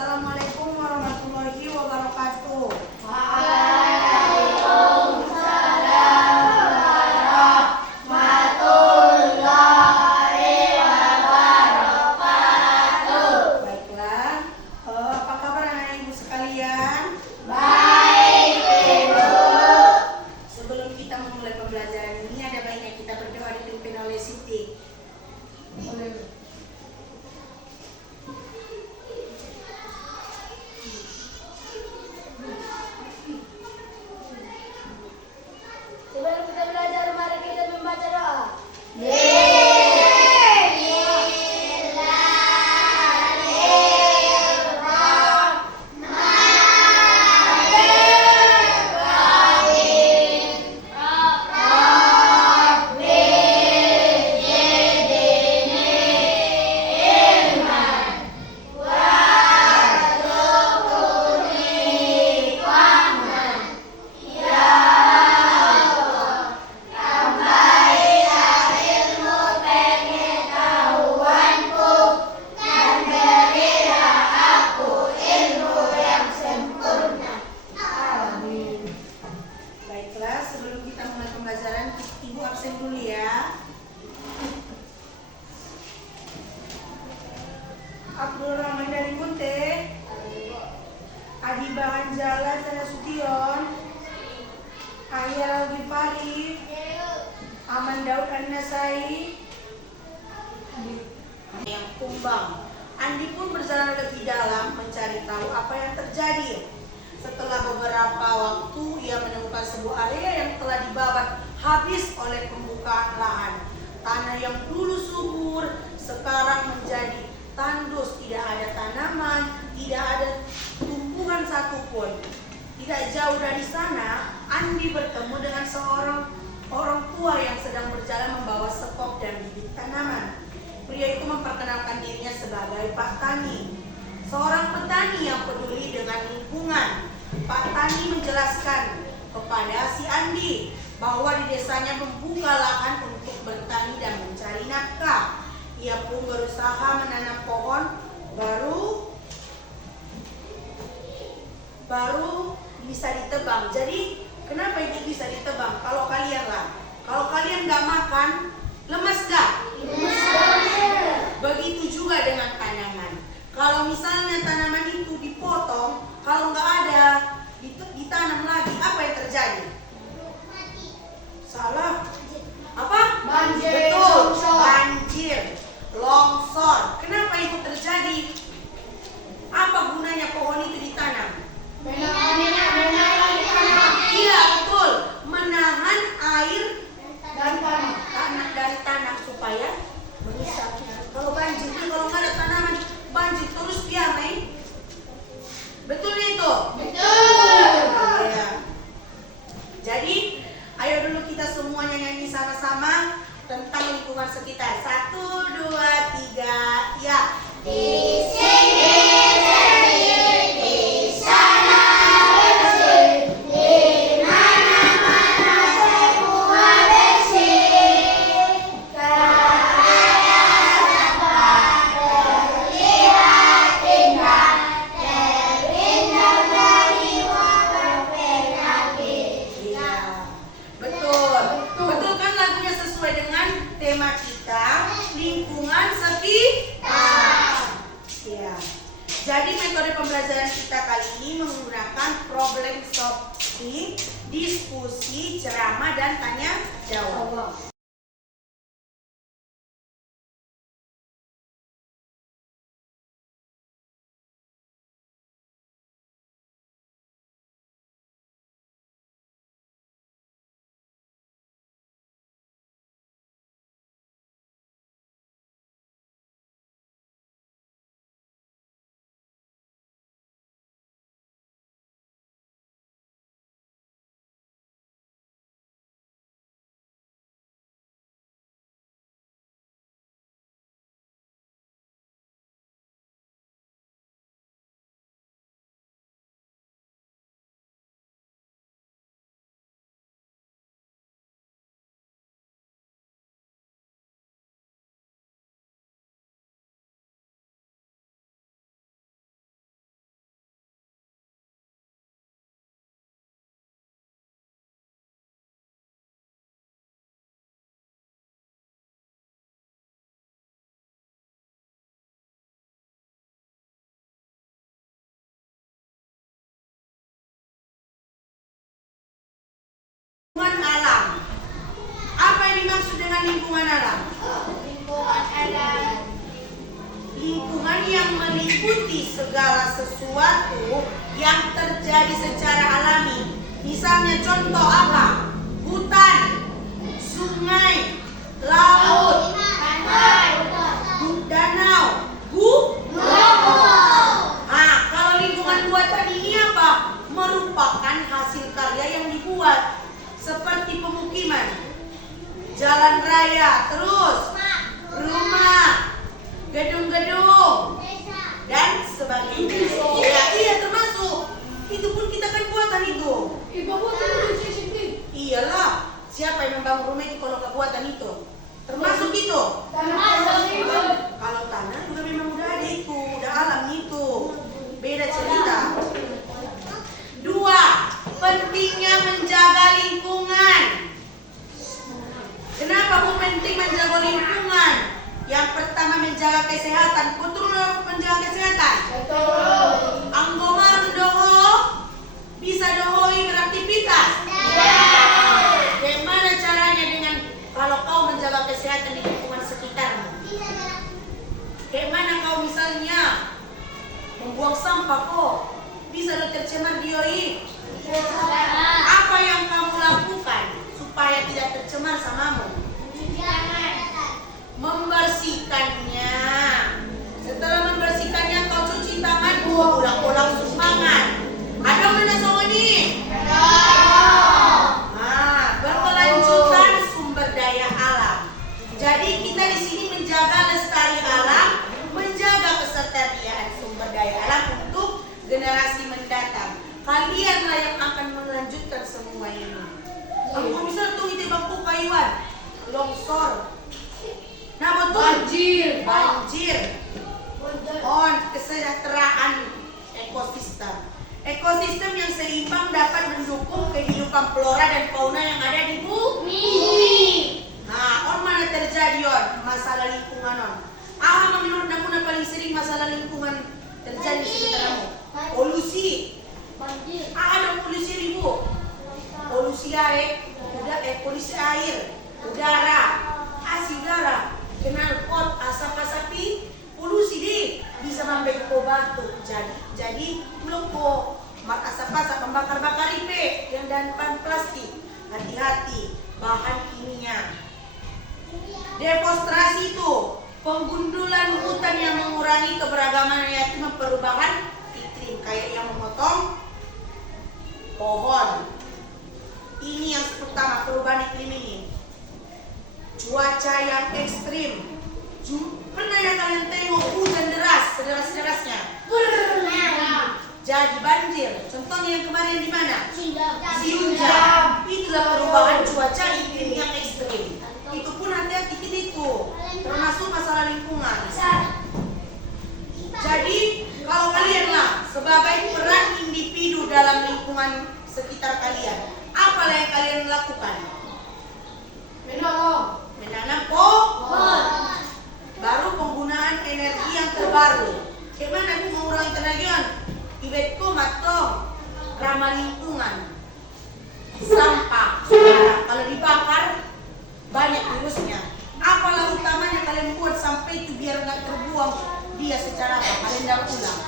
Assalamualaikum warahmatullahi wabarakatuh. Baiklah, apa kabar anak ibu sekalian? Sebelum kita memulai pembelajaran ini, ada baiknya kita berdoa dipimpin oleh Siti. Sebelum kita belajar, mari kita membaca doa. Baiklah, sebelum kita mulai pembelajaran, ibu absen dulu ya. Abdul Rahman dari Munte, Adi Bahanjala Saya Sution, Ahyar Al-Ghifari, Aman Daud An-Nasai, yang tumbang. Andi pun berjalan lebih dalam mencari tahu apa yang terjadi. Setelah beberapa waktu, ia menemukan sebuah area yang telah dibabat habis oleh pembukaan lahan. Tanah yang dulu subur sekarang menjadi tandus, tidak ada tanaman, tidak ada tumbuhan satupun. Tidak jauh dari sana, Andi bertemu dengan seorang orang tua yang sedang berjalan membawa sekop dan bibit tanaman. Pria itu memperkenalkan dirinya sebagai Pak Tani, seorang petani yang peduli dengan lingkungan. Pak Tani menjelaskan kepada si Andi bahwa di desanya membuka lahan untuk bertani dan mencari nafkah. Ia pun berusaha menanam pohon baru bisa ditebang. Jadi kenapa itu bisa ditebang? Kalau kalian nggak makan, lemes gak? Begitu juga dengan tanaman. Kalau misalnya tanaman itu dipotong, kalau nggak ada ditanam lagi, apa yang terjadi? Salah. Apa? Banjir, Betul. longsor. Banjir, longsor. Kenapa itu terjadi? Apa gunanya pohon itu ditanam? Iya, betul. Menahan air Dan tanah dari tanah supaya merusak. Kalau banjir, kalau nggak ada tanaman, banjir terus piamai. Betul itu? Iya. Jadi, ayo dulu kita semuanya nyanyi sama-sama tentang lingkungan sekitar. 1, 2, 3, ya. di sini di sana bersih, di mana-mana semua bersih. Tak ada sampah terlihat indah, terhindar dari wabah penyakit. Iya. Betul. Betul kan lagunya sesuai dengan tema kita, lingkungan sekitar. Ya. Jadi metode pembelajaran kita kali ini menggunakan problem solving, diskusi, ceramah, dan tanya jawab. dimaksud dengan lingkungan alam? Lingkungan alam. Lingkungan yang meliputi segala sesuatu yang terjadi secara alami. Misalnya contoh apa? Hutan, sungai, laut, Pantai. danau, Nah, kalau lingkungan buatan ini apa? Merupakan hasil karya yang dibuat. Seperti pemukiman, jalan raya, terus rumah, gedung-gedung, dan sebagainya. Ya, iya termasuk. Itu pun kita kan buatan itu. Iyalah, siapa yang membangun rumah itu kalau nggak buatan itu? Termasuk itu. Kalau tanah juga memang udah ada itu, udah alam itu. Beda cerita. 2. Pentingnya menjaga lingkungan. Kenapa Bu penting menjaga lingkungan? Yang pertama menjaga kesehatan. Betul menjaga kesehatan. Anggomar doho bisa dohoi beraktivitas. Bagaimana caranya dengan kalau kau menjaga kesehatan di lingkungan sekitarmu? Bagaimana kau misalnya membuang sampah kok bisa tercemar dioi? Apa yang kamu lakukan supaya tidak tercemar samamu? Membersihkannya. Setelah membersihkannya kau cuci tangan, ulang-ulang sumbangan. Ada mana songoni? Berkelanjutan sumber daya alam. Jadi kita di sini menjaga lestari alam, menjaga ketersediaan sumber daya alam untuk generasi mendatang. Kalianlah yang akan melanjutkan semua ini. Aku bisa tuh itu bangku kayuan, longsor. Nah betul. Banjir. Kesejahteraan ekosistem. Ekosistem yang seimbang dapat mendukung kehidupan flora dan fauna yang ada di bumi. Nah, mana terjadi masalah lingkungan menurut kamu paling sering masalah lingkungan terjadi di sekitarmu? Polusi. Ada polusi ribu. Polusi air, polusi air, udara, udara, knalpot, asap-asapi, polusi deh bisa membeko batu. Jadi meloko, asap-asap membakar-bakar ipe yang dan bahan plastik. Hati-hati, bahan kimia. Deforestasi itu penggundulan hutan yang mengurangi keberagaman yaitu perubahan iklim kayak yang memotong pohon. Ini yang pertama, perubahan iklim ini. Cuaca yang ekstrim. Pernah ya kalian tengok hujan deras, sederas-derasnya? Jadi banjir. Contohnya yang kemarin di mana? Siunjam. Itulah perubahan cuaca iklim yang ekstrim. Itu pun hati-hati kita itu, termasuk masalah lingkungan. Jadi kalau kalianlah sebagai peran individu dalam lingkungan sekitar kalian, apa yang kalian lakukan? Menanam pohon. Baru penggunaan energi yang terbaru. Bagaimana mengurangi tenaga? Ibetku matong ramah lingkungan. Sampah. Kalau dibakar banyak virusnya. Apalah utamanya kalian buat sampai itu biar nggak terbuang dia secara kalian daur ulang.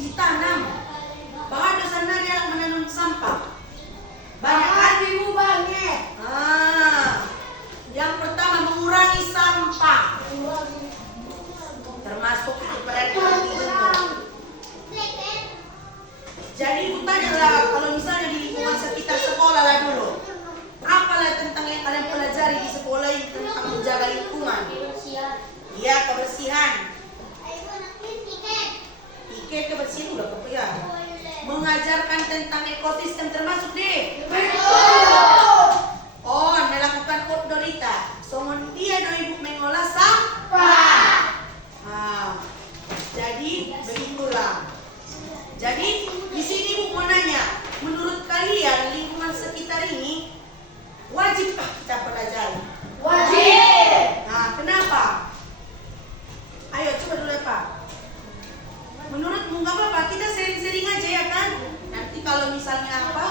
Ditanam. Bahan dasarnya menanam sampah. Banyak hatimu banyak. Yang pertama mengurangi sampah. Termasuk itu peran Jadi bertanyalah kalau misalnya di lingkungan sekitar sekolah lah dulu. Apalah tentang yang kalian pelajari di sekolah ini tentang menjaga lingkungan? Iya, kebersihan. Kebersihan udah kepikiran. Mengajarkan tentang ekosistem termasuk deh. Melakukan outdoorita. Somon dia ibu mengolah sampah. Jadi begitulah. Jadi di sini Bu mau nanya, menurut kalian lingkungan sekitar ini wajibkah kita pelajari? Wajib. Nah, kenapa? Ayo coba dulu Pak. Menurutmu nggak apa-apa, kita sering-sering aja ya kan? Nanti kalau misalnya apa?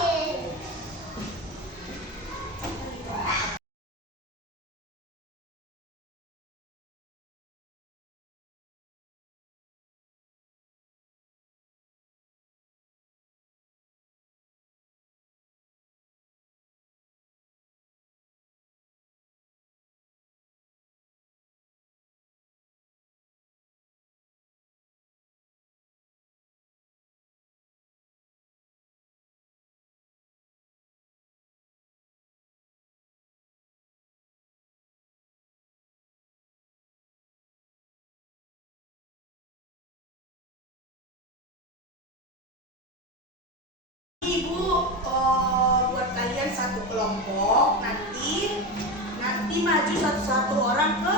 nanti maju satu-satu orang ke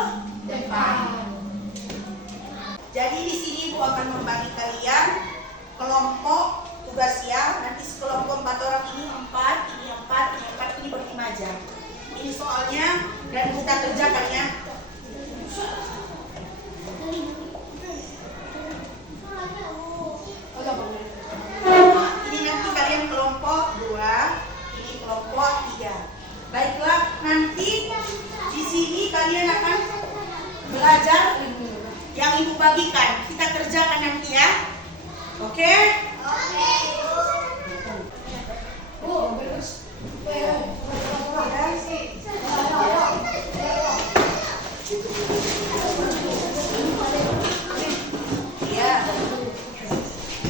depan. Jadi di sini Ibu akan membagi kalian kelompok tugas ya. Nanti sekelompok 4 orang ini 4, ini 4, ini 4, ini berlima aja. Ini soalnya dan kita kerjakan ya. Ini nanti kalian kelompok 2, ini kelompok 3. Baiklah, nanti di sini kalian akan belajar yang Ibu bagikan. Kita kerjakan nanti ya. Oke? Iya.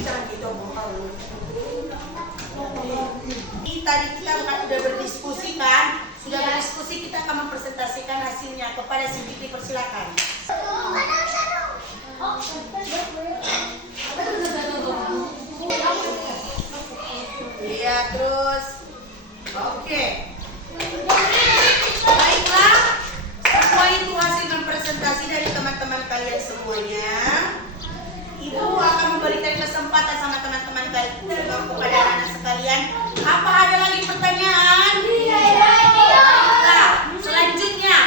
Jangan gitu ngomong. Ini tadi kita sudah berdiskusi kan? Sudah berdiskusi, kita akan mempresentasikan hasilnya kepada si Fikri, persilakan. Iya, terus. Oke. Baiklah. Semua itu hasil presentasi dari teman-teman kalian semuanya. Ibu akan memberikan kesempatan sama teman-teman kalian kepada anak sekalian. Apa ada lagi pertanyaan? Nah, selanjutnya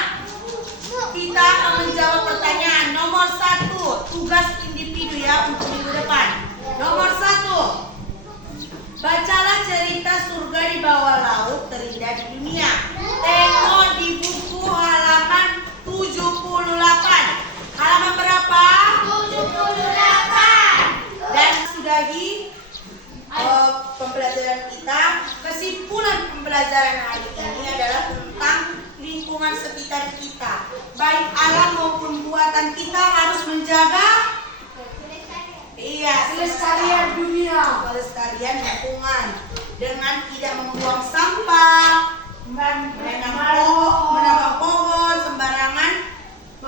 kita akan menjawab pertanyaan nomor 1, tugas individu ya untuk minggu depan. Nomor 1, bacalah cerita surga di bawah laut terindah di dunia. Tengok di buku halaman 78. Halaman berapa? 78. Dan sudahi pembelajaran kita. Kesimpulan pembelajaran hari ini adalah tentang lingkungan sekitar kita. Baik alam maupun buatan kita harus menjaga kelestarian dunia, kelestarian lingkungan dengan tidak membuang sampah, menambang pohon sembarangan,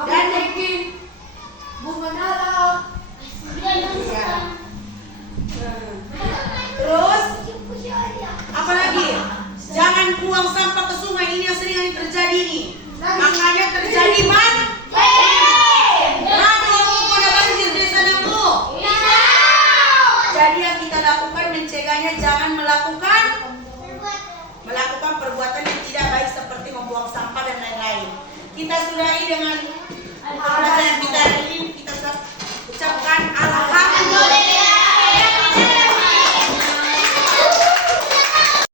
dan bikin bunga nala. Ya. Terus apalagi? Jangan buang sampah ke sungai, ini yang sering terjadi nih. Makanya terjadi mana banjir desa Nanggu. Jadi yang kita lakukan mencegahnya, jangan melakukan perbuatan yang tidak baik seperti membuang sampah dan lain-lain. Kita sudahi dengan